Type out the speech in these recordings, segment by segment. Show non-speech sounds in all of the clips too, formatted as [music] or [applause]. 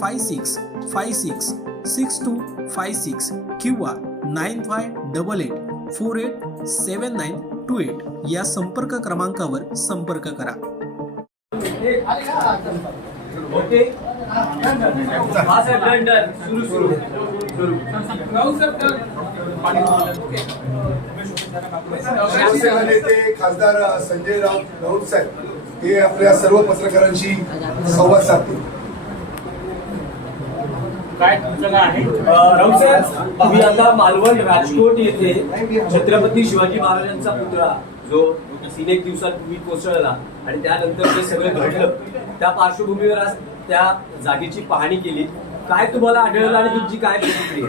five six five six six two five six किंवा nine five double eight four eight seven nine two eight या संपर्क क्रमांकावर संपर्क करा. ओके शिवसेना नेते खासदार संजय राऊत राऊत साहेब हे आपल्या सर्व पत्रकारांशी संवाद साधतील. काय तुमचं आहे? तुम्ही आता मालवण राजकोट येथे छत्रपती शिवाजी महाराजांचा पुतळा जो तीन एक दिवसापूर्वी कोसळला आणि त्यानंतर जे सगळं घडलं त्या पार्श्वभूमीवर आज त्या जागेची पाहणी केली. काय तुम्हाला आढळलं आणि तुमची काय प्रतिक्रिया?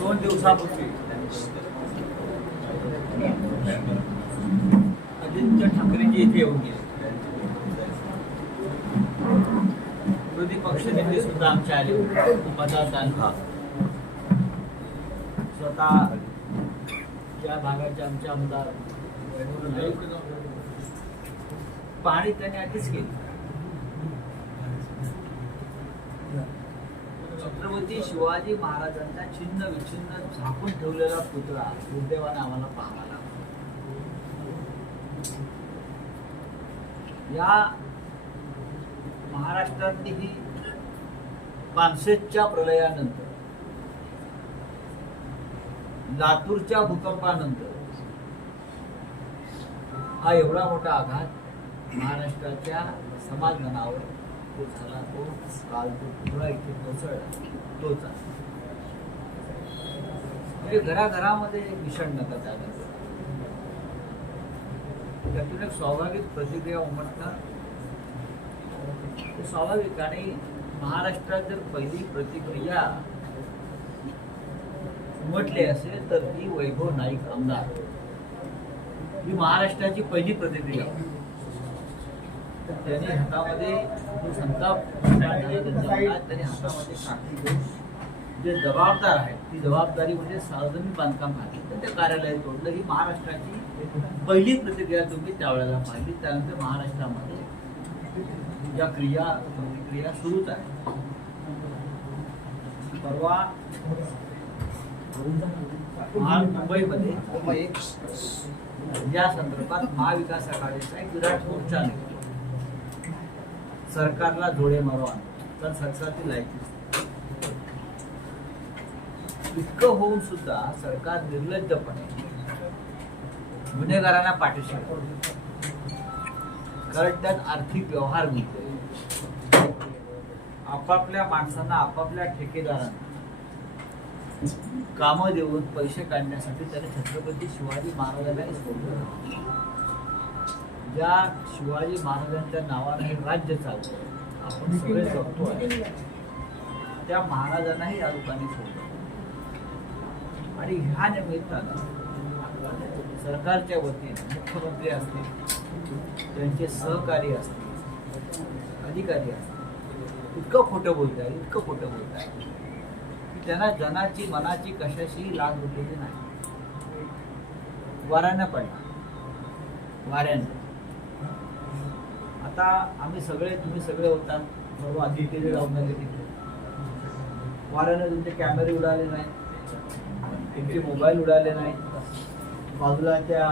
दोन दिवसापूर्वी. आदित्य ठाकरेजी इथे येऊन गेले. विरोधी पक्षनेते सुद्धा आमचे आले. होते मतदान स्वतः ज्या भागाचे आमचे आमदार पाणी नाईक, त्यांनी आधीच केली. छत्रपती शिवाजी महाराजांचा छिन्न विछिन्न झाकून ठेवलेला पुतळा दुर्दैवाने आम्हाला पाहावा लागला या महाराष्ट्रातलीही पानसेच्या प्रलयानंतर लातूरच्या भूकंपानंतर हा एवढा मोठा आघात महाराष्ट्राच्या समाजमनावर तो झाला तो काल तो पुतळा इथे कोसळला तोच म्हणजे घराघरामध्ये विषण्णता झाली त्यातून एक स्वाभाविक प्रतिक्रिया उमटणं हे स्वाभाविक आणि महाराष्ट्रात जर पहिली प्रतिक्रिया उमटली असेल तर ती वैभव नाईक आमदार ही महाराष्ट्राची पहिली प्रतिक्रिया होती. तर त्याने हातामध्ये जो संताप निर्माण त्याने हातामध्ये काठी जे जबाबदार आहेत ती जबाबदारी म्हणजे सार्वजनिक बांधकाम खाते तर ते कार्यालय तोडलं ही महाराष्ट्राची पहिली प्रतिक्रिया तुम्ही त्यावेळेला पाहिली त्यानंतर महाराष्ट्रामध्ये या क्रिया प्रतिक्रिया सुरूच आहे. परवा मुंबईमध्ये एक या संदर्भात महाविकास आघाडीचा एक विराट मोर्चा निघतो सरकारला जोडे मारो तर सरकारची लायकी इतकं होऊन सुद्धा सरकार निर्लज्जपणे गुन्हेगारांना पाठीशी. कारण त्यात आर्थिक व्यवहार मिळतो आपापल्या माणसांना आपापल्या ठेकेदारांना कामं देऊन पैसे काढण्यासाठी त्याने छत्रपती शिवाजी महाराजांना सोडलं ज्या शिवाजी महाराजांच्या नावाने राज्य चालतं आपण सगळे जगतो त्या महाराजांनाही या लोकांनी सोडलं. आणि ह्या निमित्तानं सरकारच्या वतीने मुख्यमंत्री असतील त्यांचे सहकारी असतील अधिकारी असतील इतकं खोटं बोलत आहे इतकं खोटं बोलत आहे की त्यांना जनाची मनाची कशाशी लाग उठलेली नाही. वाऱ्यानं पडला. वाऱ्यानं. आता आम्ही सगळे तुम्ही सगळे होता बरोबर आदित्यने राहून तिथे. वाऱ्यानं तुमचे कॅमेरे उडाले नाहीत. तुमचे मोबाईल उडाले नाहीत. बाजूला त्या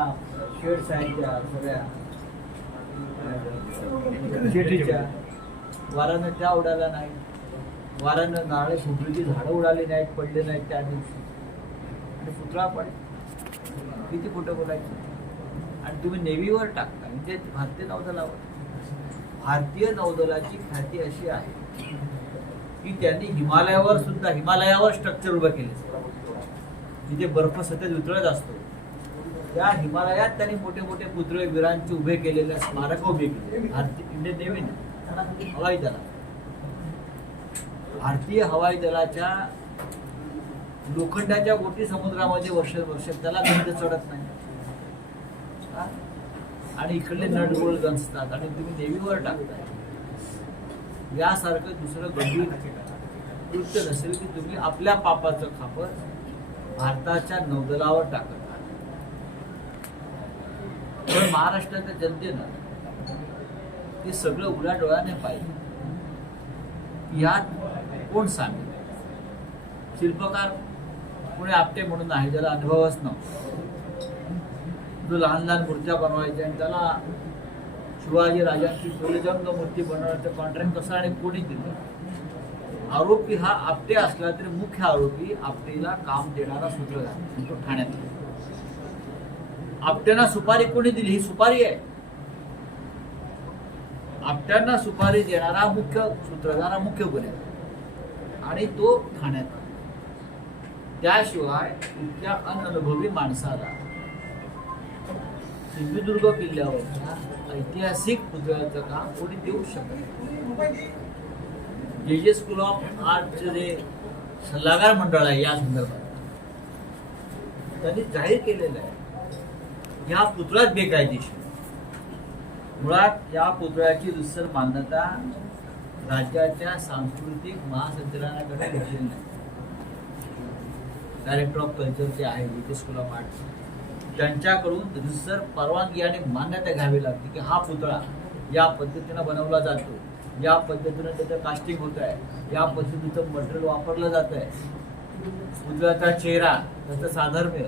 शेड्स आहेत त्या सगळ्या शेटीच्या. वारानं त्या उडाल्या नाहीत वारानं नारळे फुटलीची झाडं उडाली नाहीत पडले नाहीत त्या दिवशी. आणि पुतळा पण. किती खोटं बोलायचं? आणि तुम्ही नेव्हीवर टाकता. म्हणजे भारतीय नौदलावर. भारतीय नौदलाची ख्याती अशी आहे की त्यांनी हिमालयावर सुद्धा हिमालयावर स्ट्रक्चर उभं केले. जिथे बर्फ सतत उतरत असतो. त्या हिमालयात त्यांनी मोठे मोठे पुतळे वीरांचे उभे केलेले स्मारक उभे केले. भारतीय इंडियन नेव्हीने. हवाई दला भारतीय हवाई दलाच्या लोखंडाच्या गोटी समुद्रामध्ये वर्ष वर्ष त्याला गंध चढत नाही. आणि इकडले नटगोळ गंजतात. आणि तुम्ही नेव्हीवर टाकताय. यासारखं दुसरं गंभीर कृत्य नसेल की तुम्ही आपल्या पापाचं खापर भारताच्या नौदलावर टाकत आहात. पण महाराष्ट्राच्या जनतेनं ते सगळं उघड्या डोळ्याने पाहिजे यात कोण सांगेल शिल्पकार पुणे आपटे म्हणून आहे ज्याला अनुभवच नव्हता. जो लहान लहान मूर्त्या बनवायच्या आणि त्याला शिवाजी राजांची सोलजंग मूर्ती बनवण्याचं कॉन्ट्रॅक्ट कसं आणि कोणी दिलं? आरोपी हा आपटे असला तरी मुख्य आरोपी आपटेला काम देणारा सूत्रधार तो ठाण्यात आपट्यांना सुपारी कोणी दिली? ही सुपारी आहे. आपट्यांना सुपारी देणारा मुख्य सूत्रधार मुख्य गुन्हेगार आणि तो ठाण्यात त्याशिवाय इतक्या अनअनुभवी माणसाला सिंधुदुर्ग किल्ल्यावरच्या ऐतिहासिक पुतळ्याचं काम कोणी देऊ शकत नाही. जे जे स्कूल ऑफ आर्टचे जे सल्लागार मंडळ आहे या संदर्भात त्यांनी जाहीर केलेलं आहे या पुतळ्यात बेकायदेशीर. मुळात या पुतळ्याची दुसर मान्यता राज्याच्या सांस्कृतिक महासंचालनाकडे घेतलेली नाही. डायरेक्टर ऑफ कल्चरचे आहे जे स्कूल ऑफ आर्ट त्यांच्याकडून रिसर परवानगी आणि मान्यता घ्यावी लागते की हा पुतळा या पद्धतीनं बनवला जातो या पद्धतीनं त्याचं कास्टिंग होत आहे या पद्धतीचं मटेरियल वापरलं जात आहे पुतळ्याचा चेहरा त्याचं साधर्म्य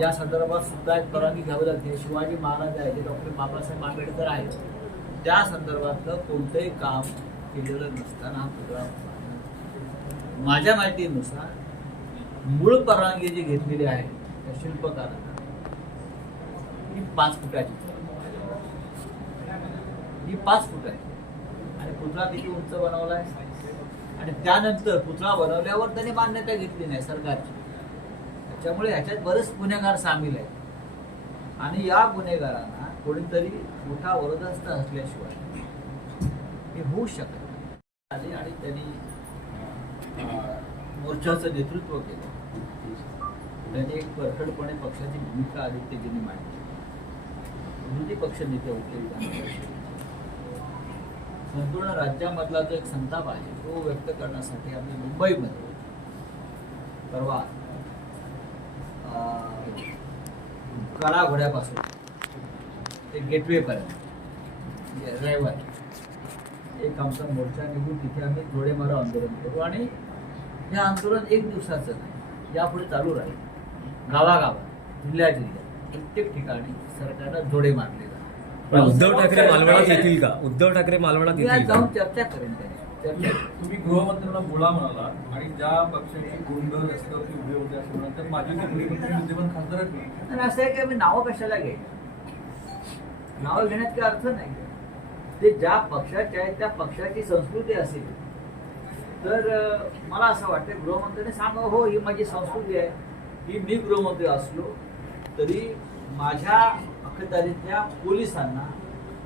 या संदर्भात सुद्धा एक परवानगी घ्यावी लागते. शिवाजी महाराज आहे जे डॉक्टर बाबासाहेब आंबेडकर आहेत. त्या संदर्भातलं कोणतंही काम केलेलं नसताना हा पुतळा माझ्या माहितीनुसार मूळ परवानगी जी घेतलेली आहे त्या शिल्पकारांना ही पाच फुटाची ही पाच फूट आहे आणि पुतळा किती उंच बनवला आहे आणि त्यानंतर पुतळा बनवल्यावर त्यांनी मान्यता घेतली नाही सरकारची. त्यामुळे ह्याच्यात बरेच गुन्हेगार सामील आहेत. आणि या गुन्हेगारांना कोणीतरी मोठा वरदस्त असल्याशिवाय हे होऊ शकत नाही. आले आणि त्यांनी मोर्चाचं नेतृत्व केलं. त्यांनी एक परखडपणे पक्षाची भूमिका आदित्यजींनी मांडली. विरोधी पक्ष नेते होते संपूर्ण राज्यामधला जो एक संताप आहे तो व्यक्त करण्यासाठी आम्ही मुंबईमध्ये परवा काळा घोड्यापासून ते गेटवेपर्यंत. म्हणजे रविवारी. एक आमचा मोर्चा निघून तिथे आम्ही जोडेमारा आंदोलन करू आणि हे आंदोलन एक दिवसाचं नाही यापुढे चालू राहील. गावागावात जिल्ह्या जिल्ह्यात प्रत्येक ठिकाणी सरकारनं जोडे मारले उद्धव ठाकरे मालवणात येतील का? उद्धव ठाकरे मालवणात येतील जाऊन चर्चा करेन त्यामुळे तुम्ही गृहमंत्र्यांना बोला म्हणाला आणि ज्या पक्षाचे गुंड रस्त्यावरती उभे होते असं म्हणाल तर माझे ते गृहमंत्री विद्यमान खासदारच नाही आणि असं आहे की आम्ही नावं कशाला घ्यायची? नावं घेण्यात काही अर्थ नाही. ते ज्या पक्षाचे आहेत त्या पक्षाची संस्कृती असेल. तर मला असं वाटतं गृहमंत्र्यांनी सांगावं हो ही माझी संस्कृती आहे. की मी गृहमंत्री असलो तरी माझ्या अखतारीतल्या पोलिसांना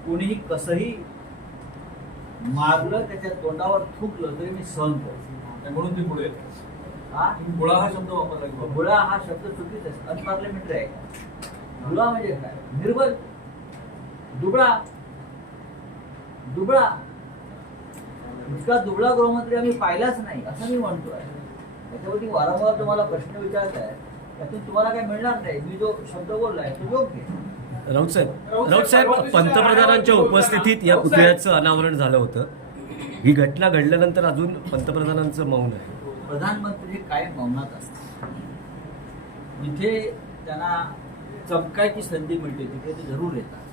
कोणीही कसंही मारलं त्याच्या तोंडावर थुकलं तरी मी सहन करतो म्हणून ते पुढे. हा? गोळा हा शब्द वापरला की बाबा. गुळा हा शब्द चुकीचा आहे. अनपार्लिमेंटरी आहे. गुळा म्हणजे काय? निर्बल दुबळा. दुबळा. इतका दुबळा गृहमंत्री आम्ही पाहिलाच नाही असं मी म्हणतोय. त्याच्यावरती वारंवार तुम्हाला प्रश्न विचारत आहे त्यातून तुम्हाला काही मिळणार नाही. मी जो शब्द बोललाय तो योग्य आहे. राऊत साहेब राऊत साहेब पंतप्रधानांच्या उपस्थितीत या पुतळ्याचं अनावरण झालं होतं. ही घटना घडल्यानंतर अजून पंतप्रधानांचं मौन आहे. प्रधानमंत्री हे मौनात असतात? जिथे त्यांना चमकायची संधी मिळते तिथे ते जरूर येतात.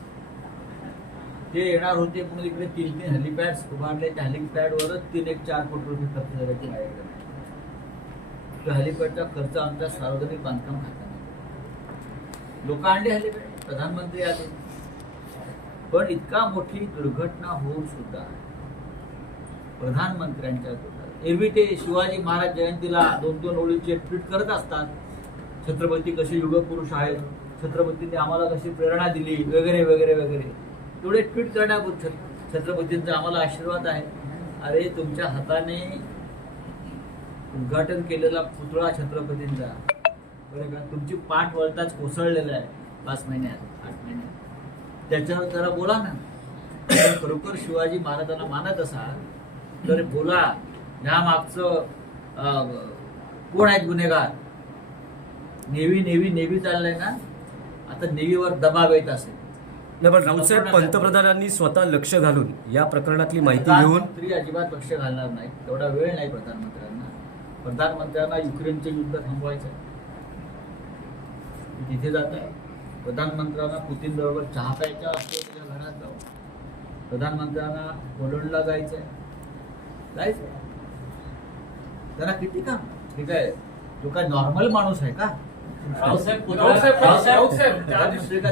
ते येणार होते म्हणून इकडे तीन तीन हेलिपॅड्स उभारले. त्या हेलिपॅडवरच तीन एक चार कोटी रुपये खर्च झाल्याची माहिती आहे. तो हेलिपॅडचा खर्च आमच्या सार्वजनिक बांधकाम खात्याने लोक आणले हेलिपॅड. प्रधानमंत्री आले. पण इतका मोठी दुर्घटना होऊन सुद्धा प्रधानमंत्र्यांच्या तोंडात एरवी ते शिवाजी महाराज जयंतीला दोन दोन ओळीचे ट्विट करत असतात. छत्रपती कसे युगपुरुष आहेत? छत्रपतींनी आम्हाला कशी प्रेरणा दिली? वगैरे वगैरे वगैरे. तेवढे ट्विट करण्यापूर्वी छत्रपतींचा आम्हाला आशीर्वाद आहे. अरे तुमच्या हाताने उद्घाटन केलेला पुतळा छत्रपतींचा. बरं का? तुमची पाठ वळताच कोसळलेला आहे. पाच महिन्यात आठ महिन्यात त्याच्यावर जरा बोला ना. खरोखर शिवाजी महाराजांना मानत असाल तर बोला ह्या मागचं कोण आहेत गुन्हेगार? नेव्ही नेव्ही नेव्ही चाललंय ना? आता नेव्हीवर दबाव येत असेल. नाही पण राऊत साहेब पंतप्रधानांनी स्वतः लक्ष घालून या प्रकरणातली माहिती घेऊन प्रधानमंत्री अजिबात लक्ष घालणार नाही तेवढा वेळ नाही प्रधानमंत्र्यांना. प्रधानमंत्र्यांना युक्रेनचं युद्ध थांबवायचं तिथे जात आहे प्रधानमंत्र्यांना पुतीन बरोबर चहा प्यायचा असतो त्याच्या घरात जाऊ प्रधानमंत्र्यांना पोलंडला जायचंय. जायचंय. त्याला किती काम? ठीक आहे. तो काय नॉर्मल माणूस आहे का? रावसाहेब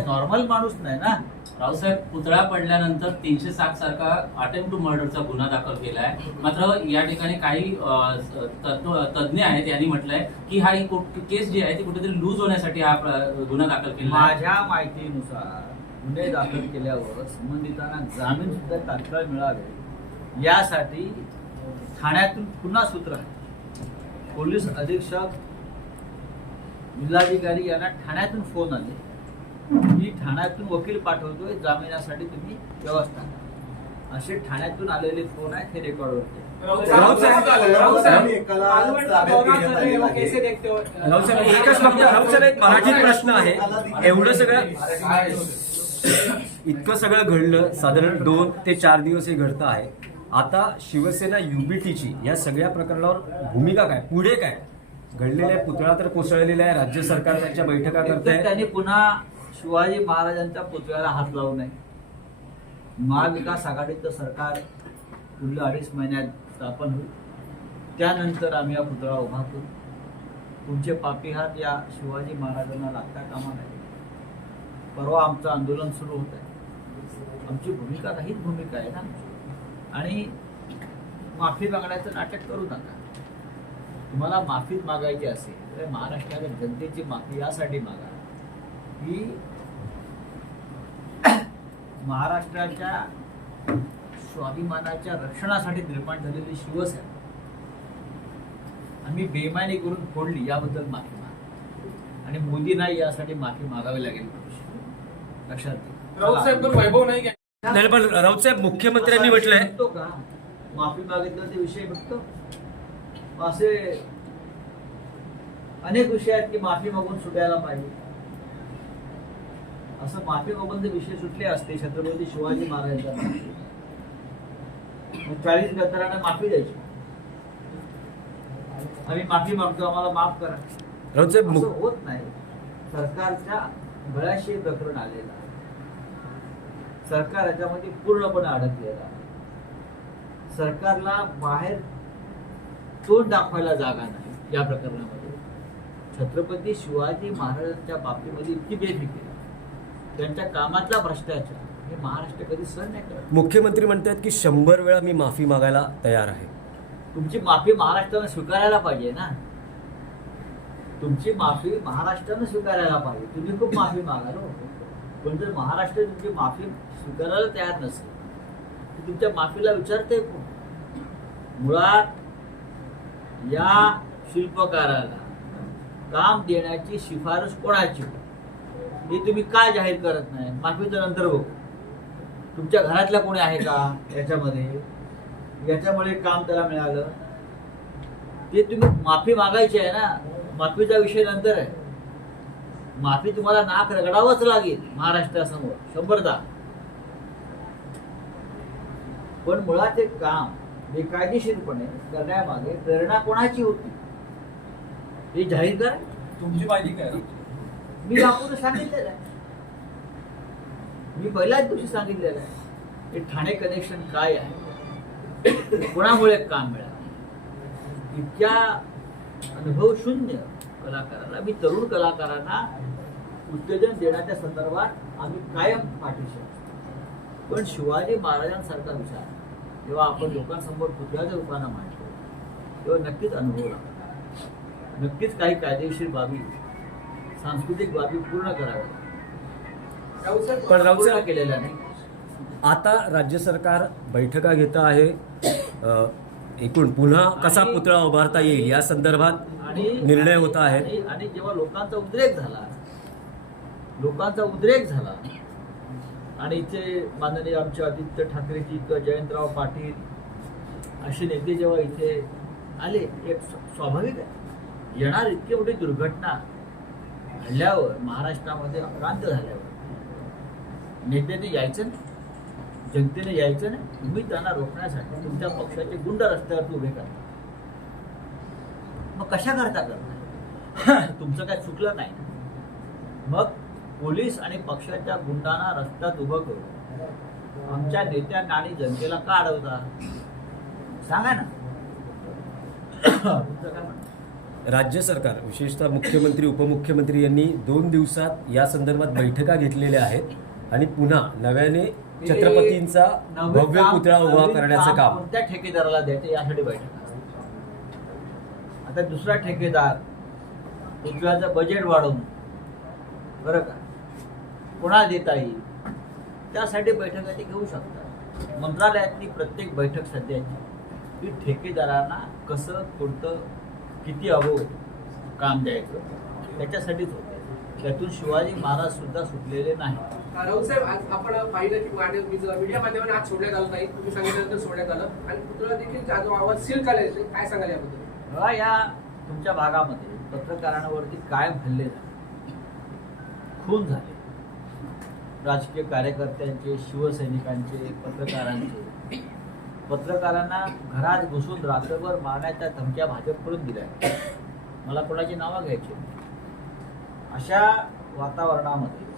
नॉर्मल माणूस नाही ना? रावसाहेब पुतळा पडल्यानंतर तीनशे सात सारखा अटेम्प्ट टू मर्डरचा गुन्हा दाखल केलाय. मात्र या ठिकाणी काही तज्ञ आहेत यांनी म्हटलंय की हा केस जी आहे ती कुठेतरी लूज होण्यासाठी हा गुन्हा दाखल केला माझ्या माहितीनुसार गुन्हे दाखल केल्यावर संबंधितांना जामीन सुद्धा तात्काळ मिळावे. यासाठी ठाण्यातून पुन्हा सूत्र आहे. पोलीस अधीक्षक जिल्हाधिकारी यांना ठाण्यातून फोन आले मी ठाण्यातून वकील पाठवतोय जामिनासाठी तुम्ही व्यवस्था करा. असे ठाण्यातून आलेले फोन आहेत हे रेकॉर्ड होते एकच फक्त एक मराठीत प्रश्न आहे एवढं सगळं इतकं सगळं घडलं साधारण दोन ते चार दिवस हे घडतं आहे आता शिवसेना युबीटीची या सगळ्या प्रकरणावर भूमिका काय पुढे काय घडलेला आहे पुतळा तर कोसळलेला आहे. राज्य सरकार त्यांच्या बैठका करत आहे त्यांनी पुन्हा शिवाजी महाराजांच्या पुतळ्याला हात लावू नये. महाविकास आघाडीचं सरकार पुढल्या अडीच महिन्यात स्थापन होईल. त्यानंतर आम्ही हा पुतळा उभा करू. तुमचे पापी हात या शिवाजी महाराजांना लागता कामा नाही परवा आमचं आंदोलन सुरू होत आहे आमची भूमिका हीच भूमिका आहे ना. आणि माफी मागण्याचं नाटक करू नका. तुम्हाला माफी मागायची असेल तर महाराष्ट्राच्या जनतेची माफी यासाठी मागा. की महाराष्ट्राच्या स्वाभिमानाच्या रक्षणासाठी निर्माण झालेली शिवसेना. आम्ही बेमानी करून फोडली याबद्दल माफी मागा. आणि मोदींना यासाठी माफी मागावी लागेल. लक्षात. राऊत पण वैभव नाही नाही पण राऊत साहेब मुख्यमंत्र्यांनी म्हटलंय. माफी मागितलं ते विषय भेटतो. असे अनेक विषय आहेत की माफी मागून सुटायला पाहिजे. असं माफी मागून जे विषय सुटले असते छत्रपती शिवाजी महाराजांचा चाळीस गद्दारांना माफी द्यायची. आम्ही माफी मागतो आम्हाला माफ करा. असं होत नाही. सरकारच्या गळ्याशी प्रकरण आलेलं. सरकार याच्यामध्ये पूर्णपणे अडकलेलं सरकारला बाहेर तोंड दाखवायला जागा नाही या प्रकरणामध्ये. छत्रपती शिवाजी महाराजांच्या बाबतीमध्ये इतकी बेफिकीर त्यांच्या कामातला भ्रष्टाचार हे महाराष्ट्र कधी सहन नाही करत. मुख्यमंत्री म्हणतात की शंभर वेळा मी माफी मागायला तयार आहे. तुमची माफी महाराष्ट्रानं स्वीकारायला पाहिजे ना. तुमची माफी महाराष्ट्रानं स्वीकारायला पाहिजे. तुम्ही खूप माफी मागाल हो. पण जर महाराष्ट्र तुमची माफी स्वीकारायला तयार नसेल तुमच्या माफीला विचारते कोण? मुळात या शिल्पकाराला काम देण्याची शिफारस कोणाची? हे तुम्ही काय जाहीर करत नाही? माफीचं नंतर बघू. तुमच्या घरातल्या कोणी आहे का याच्यामध्ये? याच्यामुळे काम त्याला मिळालं. ते तुम्ही माफी मागायची आहे ना? माफीचा विषय नंतर आहे. माफी तुम्हाला नाक रगडावंच लागेल महाराष्ट्रासमोर. शंभरदा पण मुळात एक काम बेकायदेशीरपणे करण्यामागे प्रेरणा कोणाची होती? हे जाहीर करा. तुमची माहिती काय मी यापूर्वी सांगितलेलं आहे. मी पहिल्याच दिवशी सांगितलेलं आहे. हे ठाणे कनेक्शन काय आहे? कोणामुळे काम मिळालं? इतक्या अनुभव शून्य कलाकारांना मी तरुण कलाकारांना उत्तेजन देण्याच्या संदर्भात आम्ही कायम पाठीशी असतो. पण शिवाजी महाराजांसारखा विचार जेव्हा आपण लोकांसमोर पुतळ्याच्या रूपानं मांडतो. तेव्हा नक्कीच अनुभव लागतो. नक्कीच काही कायदेशीर बाबी सांस्कृतिक बाबी पूर्ण कराव्या पण साहेब- केलेल्या नाही. आता राज्य सरकार बैठका घेत आहे. एकूण पुन्हा कसा पुतळा उभारता येईल या संदर्भात निर्णय होत आहे आणि जेव्हा लोकांचा उद्रेक झाला लोकांचा उद्रेक झाला आणि इथे माननीय आमचे आदित्य ठाकरेजी किंवा जयंतराव पाटील असे नेते जेव्हा इथे आले एक स्वाभाविक आहे. येणार इतकी मोठी दुर्घटना घडल्यावर महाराष्ट्रामध्ये अक्रांत झाल्यावर नेत्याने यायचं नाही. जनतेने यायचं नाही. तुम्ही त्यांना रोखण्यासाठी तुमच्या पक्षाचे गुंड रस्त्यावर उभे करता मग कशा करता करता? [laughs] तुमचं काय चुकलं नाही. मग पोलीस आणि पक्षाच्या गुंडांना रस्त्यात उभं करून आमच्या नेत्यांना आणि जनतेला का अडवता? सांगा ना? राज्य सरकार विशेषतः मुख्यमंत्री उपमुख्यमंत्री यांनी दोन दिवसात या संदर्भात बैठका घेतलेल्या आहेत आणि पुन्हा नव्याने छत्रपतींचा भव्य पुतळा उभा करण्याचं काम कोणत्या ठेकेदाराला द्यायचं यासाठी बैठक. आता दुसरा ठेकेदार पुतळ्याचं बजेट वाढवून बरं का? कोणाला देता येईल त्यासाठी बैठका ते घेऊ शकतात. मंत्रालयातली प्रत्येक बैठक सध्याची ही ठेकेदारांना कसं कोणतं किती हवं काम द्यायचं त्याच्यासाठीच होते. त्यातून शिवाजी महाराज सुद्धा सुटलेले नाही. राऊत साहेब आज आपण पाहिलं की वाढ- मीडिया माध्यमाने आज सोडण्यात आलं नाही तुम्ही सांगितल्यानंतर सोडण्यात आलं. आणि पुतळा देखील आवाज सील करायचे काय सांगाल याबद्दल? बघा या तुमच्या भागामध्ये पत्रकारांवरती कायम हल्ले झाले. खून झाले. राजकीय कार्यकर्त्यांचे शिवसैनिकांचे पत्रकारांचे. पत्रकारांना घरात घुसून रात्रभर मारण्याच्या धमक्या भाजपकडून दिल्या. मला कोणाची नावं घ्यायची अशा वातावरणामध्ये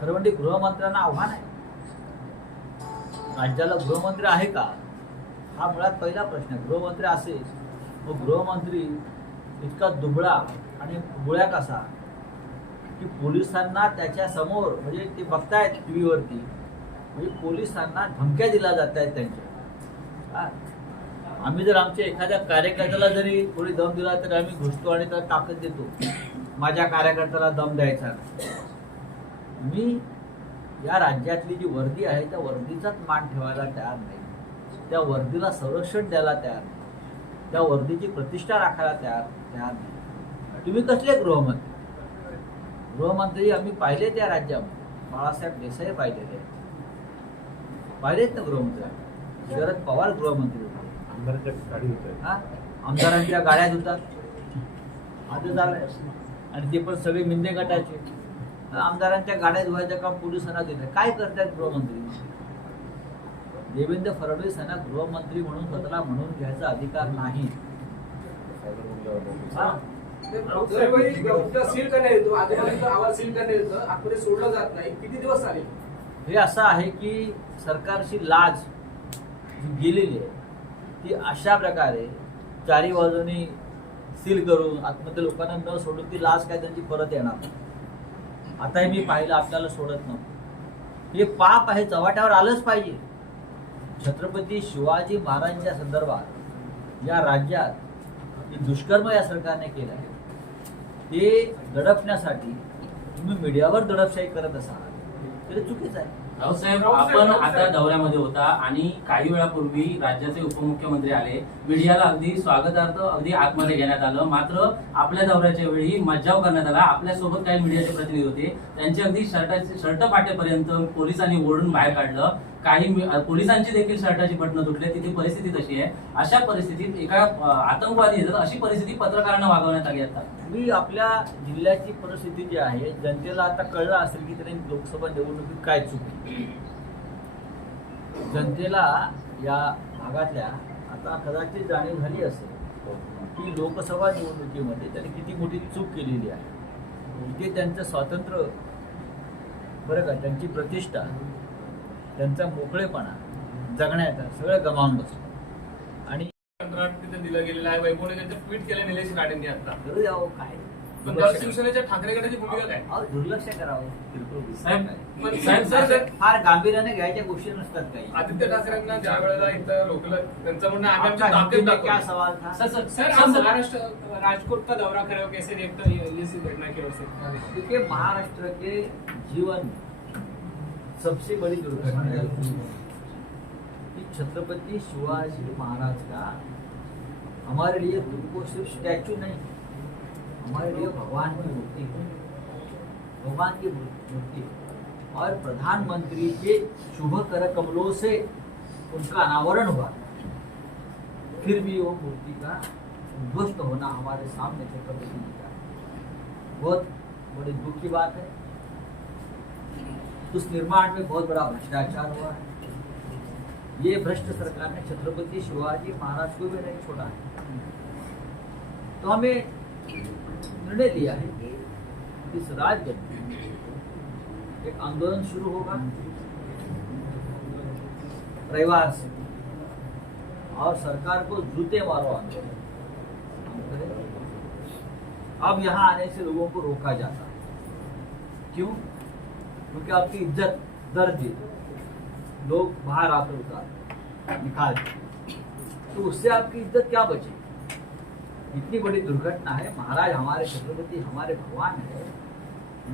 खरं म्हणजे गृहमंत्र्यांना आव्हान आहे. राज्याला गृहमंत्री आहे का? हा मुळात पहिला प्रश्न आहे. गृहमंत्री असेल मग गृहमंत्री इतका दुबळा आणि बुळ्या कसा? की पोलिसांना त्याच्यासमोर म्हणजे ते बघतायत टी व्हीवरती म्हणजे पोलिसांना धमक्या दिल्या जात आहेत त्यांच्या. हा. आम्ही जर आमच्या एखाद्या कार्यकर्त्याला जरी थोडी दम दिला तर आम्ही घुसतो आणि त्याला ताकद देतो. माझ्या कार्यकर्त्याला दम द्यायचा. नाही. मी या राज्यातली जी वर्दी आहे त्या वर्दीचाच मान ठेवायला तयार नाही. त्या वर्दीला संरक्षण द्यायला तयार नाही. त्या वर्दीची प्रतिष्ठा राखायला तयार तयार नाही. तुम्ही कसले गृहमंत्री? गृहमंत्री आम्ही पाहिले त्या राज्यामध्ये. बाळासाहेब देसाई पाहिलेले आहेत. पाहिलेत ना गृहमंत्री शरद पवार गृहमंत्री होते. हा? आमदारांच्या गाड्या धुतात आता झालंय. आणि ते पण सगळे मिंदे गटाचे. आमदारांच्या गाड्या धुवायचं काम पोलिसांना दिलं काय करतायत गृहमंत्री? देवेंद्र फडणवीस यांना गृहमंत्री म्हणून स्वतःला म्हणून घ्यायचा अधिकार नाही. सील करण्यात येतो? आजूबाजूचा आवाज सील करण्यात आतमध्ये सोडलं जात नाही. किती दिवस चालेल? हे असं आहे की सरकारची लाज जी गेलेली आहे ती अशा प्रकारे चारी बाजूनी सील करून आतमध्ये लोकांना न सोडून ती लाज काय त्यांची परत येणार आताही मी पाहिलं आपल्याला सोडत नव्हतं. हे पाप आहे चव्हाट्यावर आलंच पाहिजे. छत्रपती शिवाजी महाराजांच्या संदर्भात या राज्यात दुष्कर्म या सरकारने केलं आहे ते दडपण्यासाठी तुम्ही मीडियावर दडपशाही करत असाल. तर चुकीचं आहे. रावसाहेब आपण. आता दौऱ्यामध्ये होता आणि काही वेळापूर्वी राज्याचे उपमुख्यमंत्री आले. मीडियाला अगदी स्वागतार्थ अगदी आतमध्ये घेण्यात आलं. मात्र आपल्या दौऱ्याच्या वेळी मज्जाव करण्यात आला. आपल्यासोबत काही मीडियाचे प्रतिनिधी होते. त्यांचे अगदी शर्टाचे शर्ट पाट्यापर्यंत पोलिसांनी ओढून बाहेर काढलं. काही पोलिसांची देखील शर्टाची बटणं तुटले तिथे परिस्थिती तशी आहे. अशा परिस्थितीत एका आतंकवादी येतात अशी परिस्थिती पत्रकारांना वागवण्यात आली आता. मी आपल्या जिल्ह्याची परिस्थिती जी आहे जनतेला आता कळलं असेल की त्यांनी लोकसभा निवडणुकीत काय चुकली जनतेला या भागातल्या आता कदाचित जाणीव झाली असेल की लोकसभा निवडणुकीमध्ये त्यांनी किती मोठी चूक केलेली आहे. इथे त्यांचं स्वातंत्र्य बरं का त्यांची प्रतिष्ठा त्यांचा मोकळेपणा जगण्याचा सगळं गमावून बसलं. आणि कंत्राट तिथे दिलं गेलेलं आहे वैभवने त्यांचं ट्विट केलं निलेश राणेंनी आता. करू द्यावं काय? पण दुर्लक्ष शिवसेनेच्या ठाकरे गटाची भूमिका काय? अहो, दुर्लक्ष करावं किरकोळ साहेब पण साहेब सर, सर, फार गांभीर्याने घ्यायच्या गोष्टी नसतात काही. आदित्य ठाकरेंना ज्या वेळेला इथं रोखलं त्यांचं म्हणणं आहे, आम्ही आपका आमची हिंदी ताकद में क्या दाखवली सवाल था? सर सर सर सर आप सर महाराष्ट्र राजकोट का दौरा करे हो कैसे देखते हो ये इस घटना की वजह से देखिए महाराष्ट्र के जीवन में सबसे बड़ी दुर्घटना कि छत्रपति शिवाजी महाराज का हमारे लिए तुमको सिर्फ़ स्टैचू नहीं, हमारे लिए भगवान की मूर्ति है। भगवान की मूर्ति और प्रधानमंत्री के शुभ कर कमलों से उनका अनावरण हुआ। फिर भी वो मूर्ति का ध्वस्त होना हमारे सामने छत्रपति जी का बहुत बड़ी दुख की बात है। उस निर्माण में बहुत बड़ा भ्रष्टाचार हुआ है। ये भ्रष्ट सरकार ने छत्रपति शिवाजी महाराज को भी नहीं छोड़ा है। तो हमें निर्णय लिया है कि इस राज्य में एक आंदोलन शुरू होगा रविवार से। और सरकार को जूते मारो आंदोलन। अब यहाँ आने से लोगों को रोका जाता है। क्यों? क्योंकि आपकी इज़्ज़त दर्ज लोग बाहर आकर उतार निकालते तो उससे आपकी इज़्ज़त क्या बची? इतनी बड़ी दुर्घटना है। महाराज, हमारे छत्रपति, हमारे भगवान है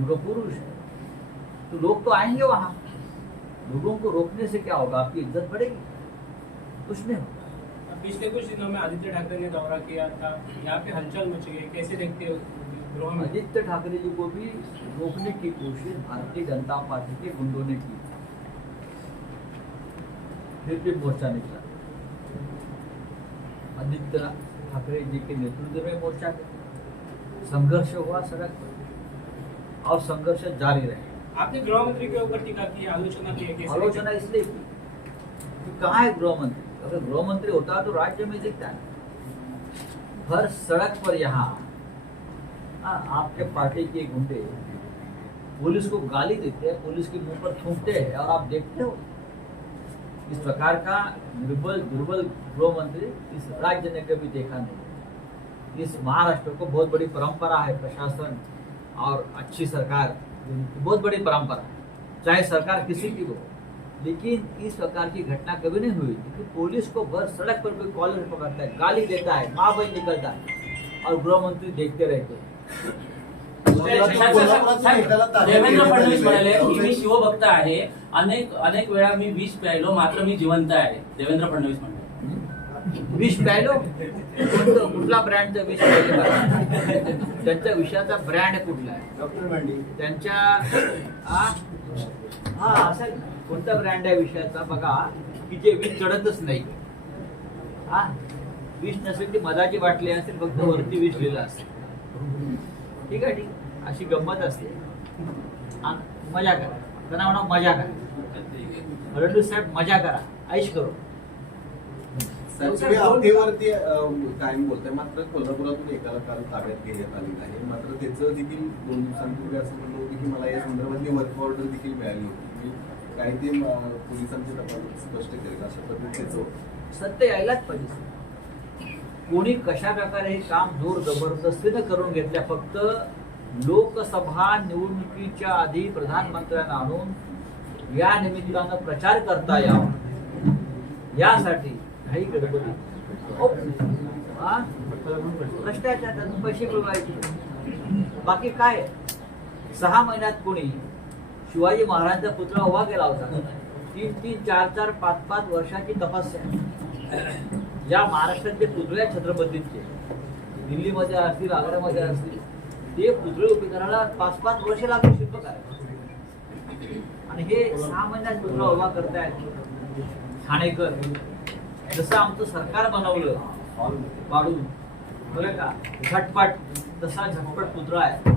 युग पुरुष है। तो लोग तो आएँगे वहाँ। लोगों को रोकने से क्या होगा? आपकी इज़्ज़त बढ़ेगी। कुछ नहीं होगा। पिछले कुछ दिनों में आदित्य ठाकरे ने दौरा किया था। यहाँ पे हलचल मच गई। कैसे देखते हो? आदित्य ठाकरे जी को भी रोकने की कोशिश भारतीय जनता पार्टी के गुंडों ने की। फिर भी मोर्चा निकला। आदित्य ठाकरे जी के नेतृत्व में मोर्चा संघर्ष हुआ सड़क पर और संघर्ष जारी रहे। आपने गृह मंत्री के ऊपर टीका की आलोचना की है आलोचना इसलिए की कहाँ है गृह मंत्री अगर गृह मंत्री होता तो राज्य में दिखता। है हर सड़क पर यहाँ आपके पार्टी के गुंडे पुलिस को गाली देते हैं, पुलिस के मुँह पर थूकते हैं, और आप देखते हो? इस प्रकार का निर्बल दुर्बल गृह मंत्री इस राज्य ने कभी देखा नहीं। इस महाराष्ट्र को बहुत बड़ी परंपरा है प्रशासन और अच्छी सरकार, बहुत बड़ी परंपरा है, चाहे सरकार किसी की हो। लेकिन इस प्रकार की घटना कभी नहीं हुई, क्योंकि पुलिस को भर सड़क पर कोई कॉलर पकड़ता है, गाली देता है माँ बहन निकलता है, और गृह मंत्री देखते रहते हैं। देवेंद्र फडणवीस म्हणाले की मी शिवभक्त आहे. अनेक अनेक वेळा मी विष प्यायलो मात्र मी जिवंत आहे. देवेंद्र फडणवीस म्हणले. विष प्यायलो? कुठला ब्रँडचा विष? त्यांच्या विषयाचा ब्रँड कुठला आहे? डॉक्टर मांडी त्यांच्या हा हा असेल कोणता ब्रँड आहे विषयाचा बघा की जे विष चढतच नाही. हा? विष नसेल ती मधाची बाटली असेल फक्त वरती विष लिहिलं असेल. ठीक आहे ठीक. अशी गंमत असते. मजा करा. त्यांना म्हणा मजा करा. फडणवीस साहेब मजा करा. ऐश करो. अं, कायम बोलताय. मात्र कोल्हापुरातून एकाला काल ताब्यात घेण्यात आलेलं आहे मात्र त्याचं देखील दोन दिवसांपूर्वी असं म्हणलं होतं की मला या संदर्भातली वर्क ऑर्डर देखील मिळाली होती. की काय ते पोलिसांचे तपास स्पष्ट केले. अशा पद्धतीचं होतं. सत्य यायलाच पाहिजे कोणी कशा प्रकारे हे काम जोर जबरदस्तीनं करून घेतल्या फक्त लोकसभा निवडणुकीच्या आधी प्रधानमंत्र्यांना आणून या निमित्तानं प्रचार करता यावा. यासाठी काही गडबडी. हो. भ्रष्टाचार पैसे मिळवायचे. बाकी काय? सहा महिन्यात कोणी शिवाजी महाराजांचा पुतळा उभा केला होता. तीन तीन चार चार पाच पाच वर्षाची तपस्या या महाराष्ट्रातले पुतळे छत्रपतींचे दिल्लीमध्ये असतील आग्र्यामध्ये असतील ते पुतळे उभे करायला पाच पाच वर्ष लागले शिल्पकार आणि हे सहा महिन्यात पुतळा उभा करतायत. ठाणेकर जसं आमचं सरकार बनवलं पाडून बरं का? झटपट तसा झटपट पुतळा आहे.